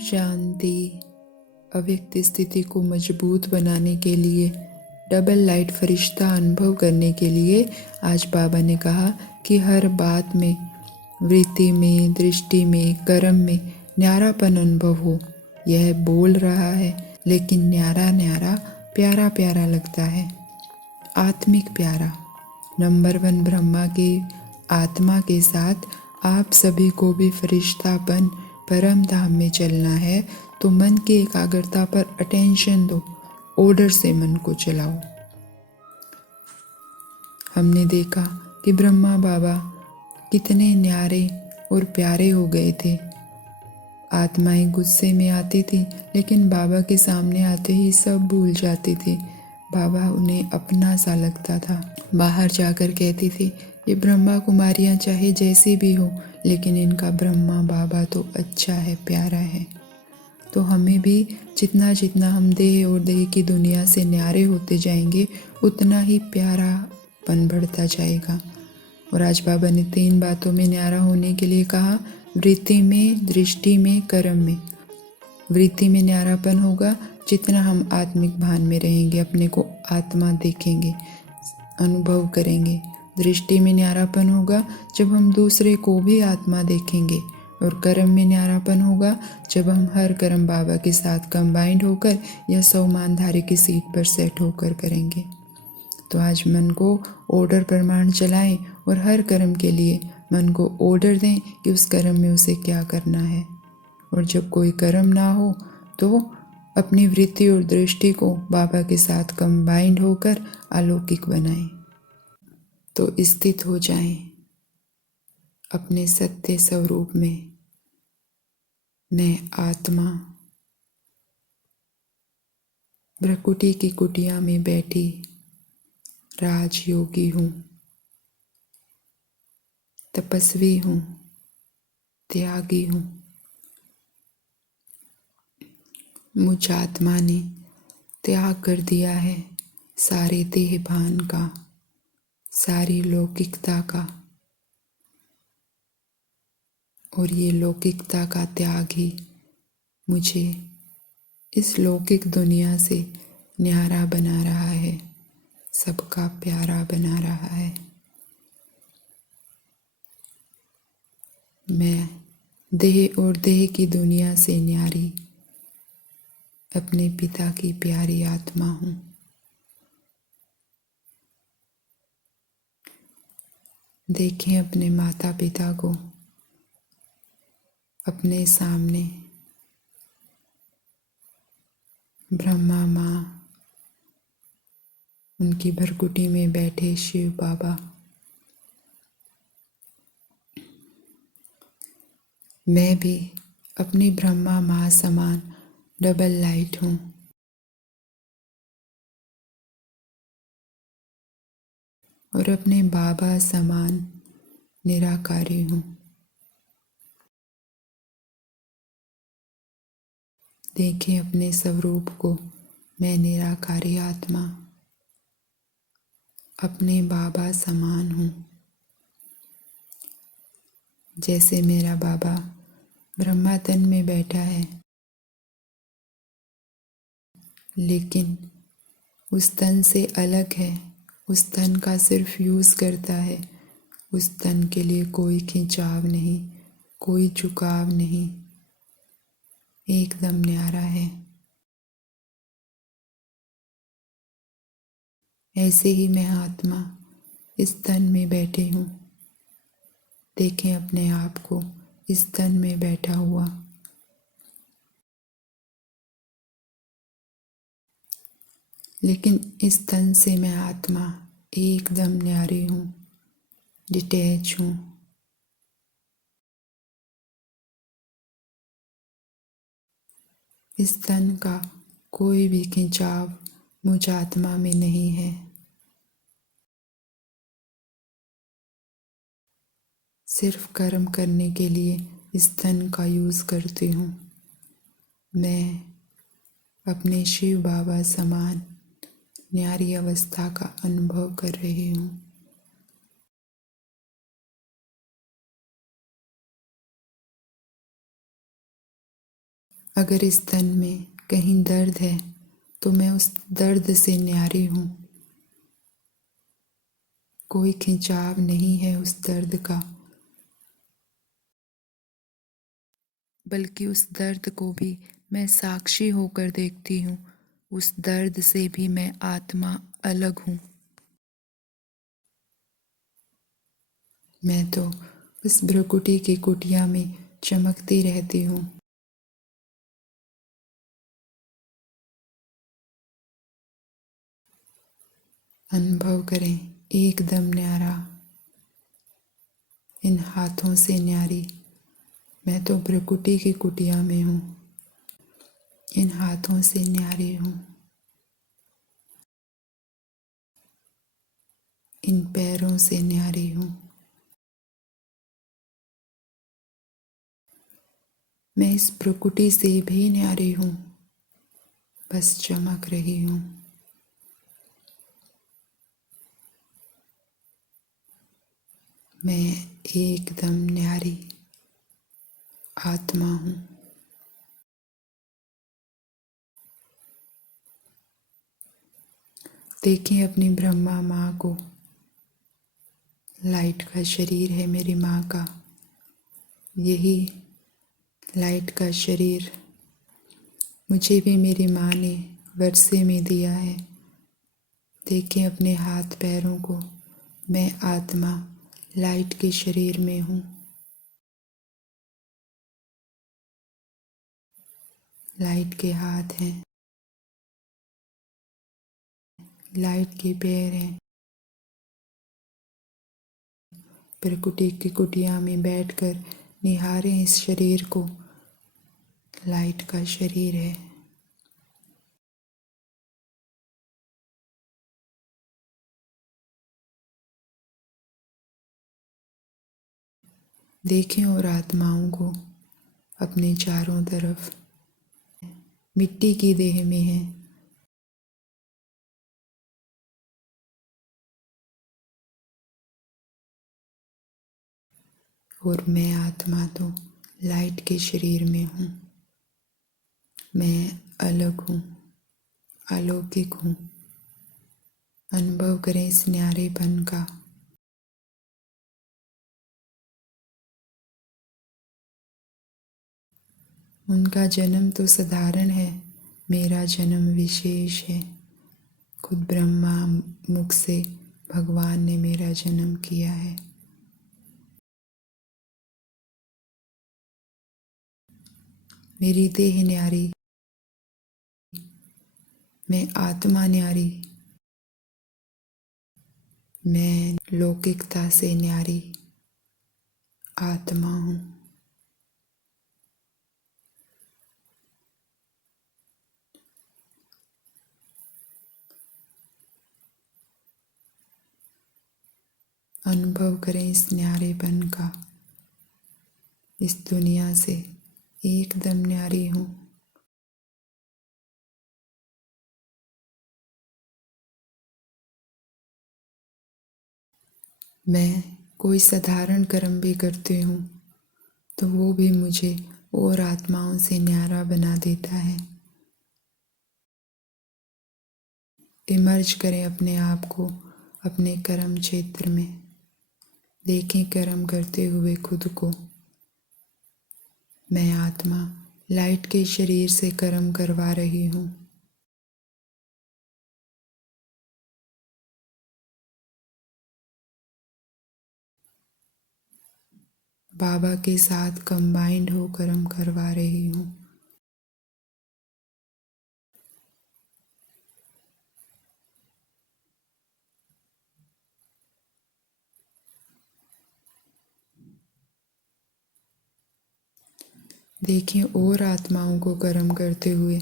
शांति। अव्यक्त स्थिति को मजबूत बनाने के लिए, डबल लाइट फरिश्ता अनुभव करने के लिए आज बाबा ने कहा कि हर बात में, वृत्ति में, दृष्टि में, कर्म में न्यारापन अनुभव हो। यह बोल रहा है लेकिन न्यारा न्यारा, प्यारा प्यारा लगता है, आत्मिक प्यारा। नंबर 1 ब्रह्मा की आत्मा के साथ आप सभी को भी फरिश्तापन परम धाम में चलना है, तो मन की एकाग्रता पर अटेंशन दो, ऑर्डर से मन को चलाओ। हमने देखा कि ब्रह्मा बाबा कितने न्यारे और प्यारे हो गए थे। आत्माएं गुस्से में आती थी लेकिन बाबा के सामने आते ही सब भूल जाती थी। बाबा उन्हें अपना सा लगता था। बाहर जाकर कहती थी, ये ब्रह्मा कुमारियाँ चाहे जैसी भी हो, लेकिन इनका ब्रह्मा बाबा तो अच्छा है, प्यारा है। तो हमें भी जितना जितना हम देह और देह की दुनिया से न्यारे होते जाएंगे, उतना ही प्यारापन बढ़ता जाएगा। और आज बाबा ने 3 बातों में न्यारा होने के लिए कहा, वृत्ति में, दृष्टि में, कर्म में। वृत्ति में न्यारापन होगा जितना हम आत्मिक भान में रहेंगे, अपने को आत्मा देखेंगे, अनुभव करेंगे। दृष्टि में न्यारापन होगा जब हम दूसरे को भी आत्मा देखेंगे। और कर्म में न्यारापन होगा जब हम हर कर्म बाबा के साथ कंबाइंड होकर या 100 मानधारी की सीट पर सेट होकर करेंगे। तो आज मन को ऑर्डर प्रमाण चलाएं और हर कर्म के लिए मन को ऑर्डर दें कि उस कर्म में उसे क्या करना है। और जब कोई कर्म ना हो तो अपनी वृत्ति और दृष्टि को बाबा के साथ कंबाइंड होकर अलौकिक बनाएं। तो स्थित हो जाएं अपने सत्य स्वरूप में। मैं आत्मा भ्रकुटी की कुटिया में बैठी राजयोगी हूँ, तपस्वी हूँ, त्यागी हूँ। मुझ आत्मा ने त्याग कर दिया है सारे देह भान का, सारी लौकिकता का। और ये लौकिकता का त्याग ही मुझे इस लौकिक दुनिया से न्यारा बना रहा है, सबका प्यारा बना रहा है। मैं देह और देह की दुनिया से न्यारी अपने पिता की प्यारी आत्मा हूँ। देखें अपने माता पिता को अपने सामने, ब्रह्मा माँ, उनकी भरकुटी में बैठे शिव बाबा। मैं भी अपनी ब्रह्मा माँ समान डबल लाइट हूँ। और अपने बाबा समान निराकारी हूँ। देखें अपने स्वरूप को, मैं निराकारी आत्मा अपने बाबा समान हूँ। जैसे मेरा बाबा ब्रह्मा तन में बैठा है, लेकिन उस तन से अलग है, उस तन का सिर्फ यूज़ करता है। उस तन के लिए कोई खिंचाव नहीं, कोई झुकाव नहीं, एकदम न्यारा है। ऐसे ही मैं आत्मा इस तन में बैठे हूँ। देखें अपने आप को इस तन में बैठा हुआ। लेकिन इस तन से मैं आत्मा एकदम न्यारी हूँ, डिटैच हूँ। इस तन का कोई भी खिंचाव मुझ आत्मा में नहीं है। सिर्फ कर्म करने के लिए इस तन का यूज़ करती हूँ। मैं अपने शिव बाबा समान न्यारी अवस्था का अनुभव कर रही हूँ। अगर इस तन में कहीं दर्द है तो मैं उस दर्द से न्यारी हूँ। कोई खिंचाव नहीं है उस दर्द का, बल्कि उस दर्द को भी मैं साक्षी होकर देखती हूँ। उस दर्द से भी मैं आत्मा अलग हूँ। मैं तो उस भ्रुकुटी की कुटिया में चमकती रहती हूँ। अनुभव करें एकदम न्यारा, इन हाथों से न्यारी। मैं तो भ्रुकुटी की कुटिया में हूँ, इन हाथों से न्यारी हूँ। इन पैरों से न्यारी हूँ। मैं इस प्रकृति से भी न्यारी हूँ, बस चमक रही हूँ। मैं एकदम न्यारी आत्मा हूँ। देखें अपनी ब्रह्मा माँ को। लाइट का शरीर है मेरी माँ का। यही लाइट का शरीर मुझे भी मेरी माँ ने वर्षे में दिया है। देखें अपने हाथ पैरों को। मैं आत्मा लाइट के शरीर में हूँ। लाइट के हाथ हैं, लाइट के पैर हैं। प्रकृति की कुटिया में बैठकर निहारें इस शरीर को। लाइट का शरीर है। देखें और आत्माओं को अपने चारों तरफ। मिट्टी की देह में है, और मैं आत्मा तो लाइट के शरीर में हूँ। मैं अलग हूँ, अलौकिक हूँ। अनुभव करें इस न्यारेपन का। उनका जन्म तो साधारण है, मेरा जन्म विशेष है। खुद ब्रह्मा मुख से भगवान ने मेरा जन्म किया है। मेरी देह न्यारी, मैं आत्मा न्यारी। मैं लौकिकता से न्यारी आत्मा हूँ। अनुभव करें इस न्यारेपन का। इस दुनिया से एकदम न्यारी हूँ। मैं कोई साधारण कर्म भी करती हूँ तो वो भी मुझे और आत्माओं से न्यारा बना देता है। इमर्ज करें अपने आप को अपने कर्म क्षेत्र में। देखें कर्म करते हुए खुद को। मैं आत्मा लाइट के शरीर से कर्म करवा रही हूँ। बाबा के साथ कंबाइंड हो कर्म करवा रही हूँ। देखें और आत्माओं को कर्म करते हुए।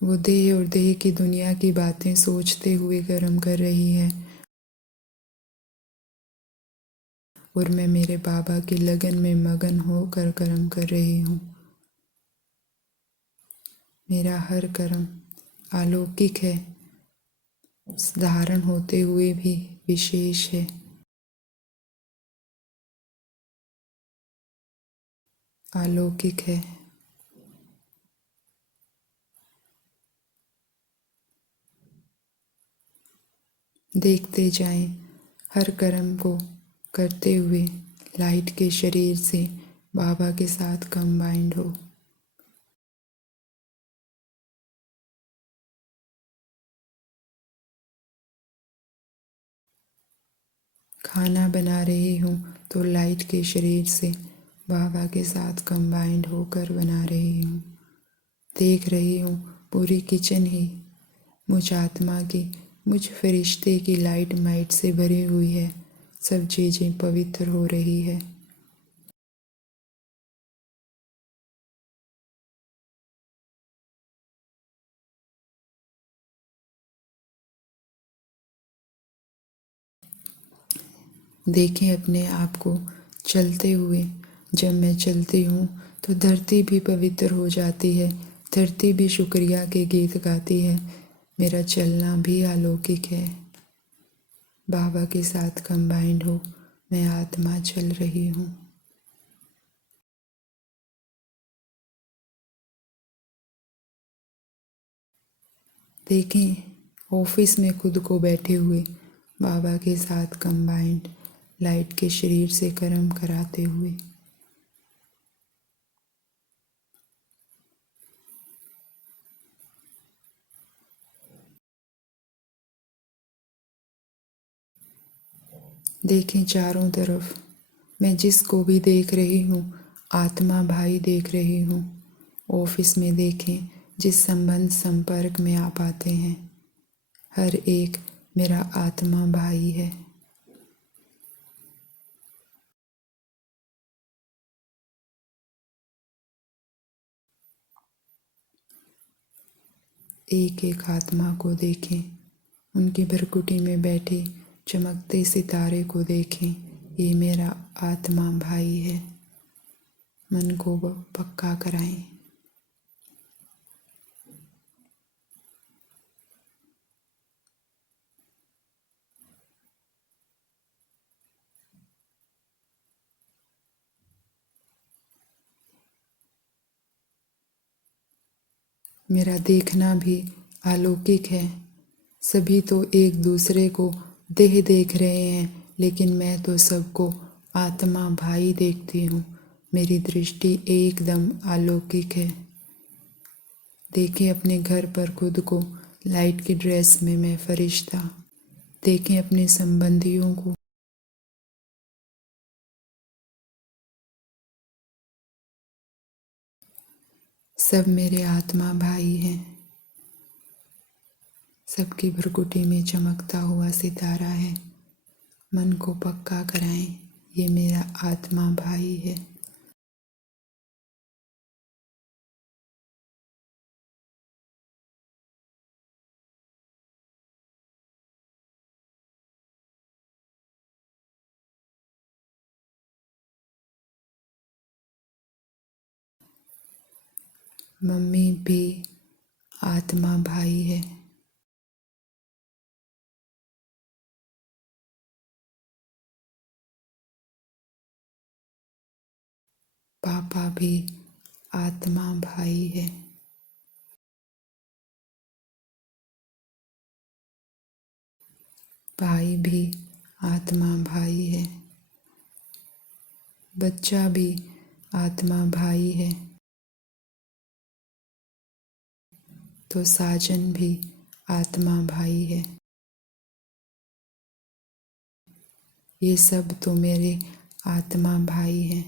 वो देह और देह की दुनिया की बातें सोचते हुए कर्म कर रही है, और मैं मेरे बाबा की लगन में मगन होकर कर्म कर रही हूँ। मेरा हर कर्म अलौकिक है, साधारण होते हुए भी विशेष है। अलौकिक है। देखते जाएं, हर कर्म को करते हुए लाइट के शरीर से बाबा के साथ कंबाइंड हो। खाना बना रही हूँ तो लाइट के शरीर से बाबा के साथ कंबाइंड होकर बना रही हूँ। देख रही हूँ पूरी किचन ही मुझ आत्मा की, मुझ फरिश्ते की लाइट माइट से भरी हुई है। सब चीज़ें पवित्र हो रही है। देखें अपने आप को चलते हुए। जब मैं चलती हूँ तो धरती भी पवित्र हो जाती है। धरती भी शुक्रिया के गीत गाती है। मेरा चलना भी अलौकिक है। बाबा के साथ कंबाइंड हो मैं आत्मा चल रही हूँ। देखें ऑफिस में खुद को बैठे हुए बाबा के साथ कंबाइंड लाइट के शरीर से कर्म कराते हुए। देखें चारों तरफ, मैं जिसको भी देख रही हूँ आत्मा भाई देख रही हूँ। ऑफिस में देखें जिस संबंध संपर्क में आप आते हैं, हर एक मेरा आत्मा भाई है। एक एक आत्मा को देखें, उनकी भरकुटी में बैठे चमकते सितारे को देखें। ये मेरा आत्मा भाई है। मन को पक्का कराएं। मेरा देखना भी अलौकिक है। सभी तो एक दूसरे को देह देख रहे हैं, लेकिन मैं तो सबको आत्मा भाई देखती हूँ। मेरी दृष्टि एकदम अलौकिक है। देखें अपने घर पर खुद को लाइट की ड्रेस में मैं फरिश्ता। देखें अपने संबंधियों को। सब मेरे आत्मा भाई हैं। सबकी भ्रकुटी में चमकता हुआ सितारा है। मन को पक्का कराएं, ये मेरा आत्मा भाई है। मम्मी भी आत्मा भाई है। पापा भी आत्मा भाई है। भाई भी आत्मा भाई है। बच्चा भी आत्मा भाई है। तो साजन भी आत्मा भाई है। ये सब तो मेरे आत्मा भाई हैं।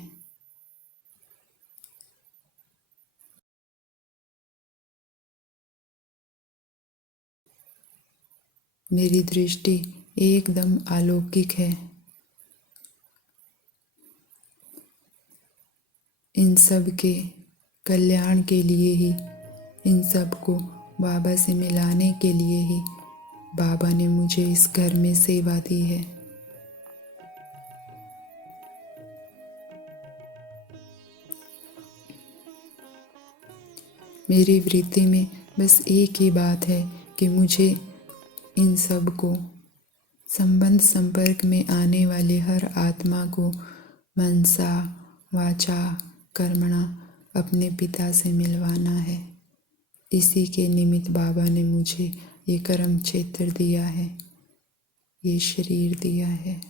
मेरी दृष्टि एकदम अलौकिक है। इन सब के कल्याण के लिए ही, इन सब को बाबा से मिलाने के लिए ही बाबा ने मुझे इस घर में सेवा दी है। मेरी वृत्ति में बस एक ही बात है कि मुझे इन सब को संबंध संपर्क में आने वाले हर आत्मा को मनसा वाचा कर्मणा अपने पिता से मिलवाना है। इसी के निमित्त बाबा ने मुझे ये कर्म क्षेत्र दिया है, ये शरीर दिया है।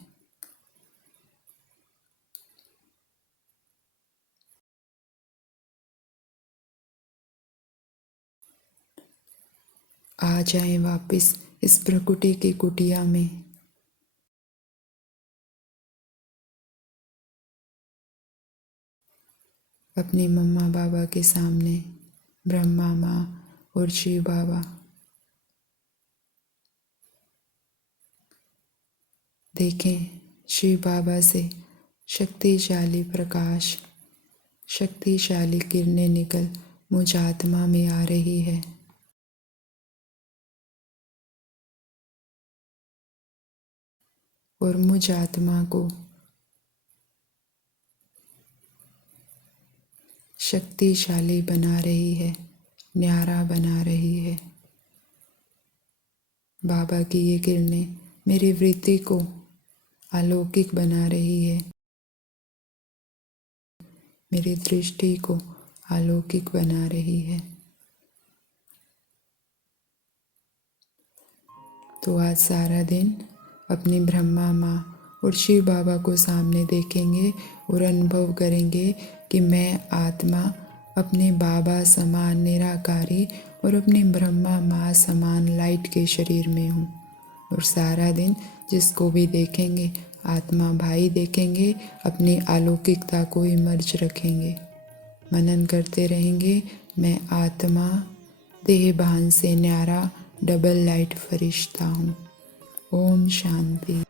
आ जाएं वापस इस प्रकृति की कुटिया में। अपनी मम्मा बाबा के सामने, ब्रह्मा माँ और शिव बाबा। देखें शिव बाबा से शक्तिशाली प्रकाश, शक्तिशाली किरणें निकल मुझ आत्मा में आ रही है। और मुझ आत्मा को शक्तिशाली बना रही है, न्यारा बना रही है। बाबा की ये किरणें मेरी वृत्ति को अलौकिक बना रही है, मेरी दृष्टि को अलौकिक बना रही है। तो आज सारा दिन अपनी ब्रह्मा माँ और शिव बाबा को सामने देखेंगे और अनुभव करेंगे कि मैं आत्मा अपने बाबा समान निराकारी और अपनी ब्रह्मा माँ समान लाइट के शरीर में हूँ। और सारा दिन जिसको भी देखेंगे आत्मा भाई देखेंगे, अपनी अलौकिकता को इमर्ज रखेंगे, मनन करते रहेंगे। मैं आत्मा देह भान से न्यारा डबल लाइट फरिश्ता हूँ। ओम शांति।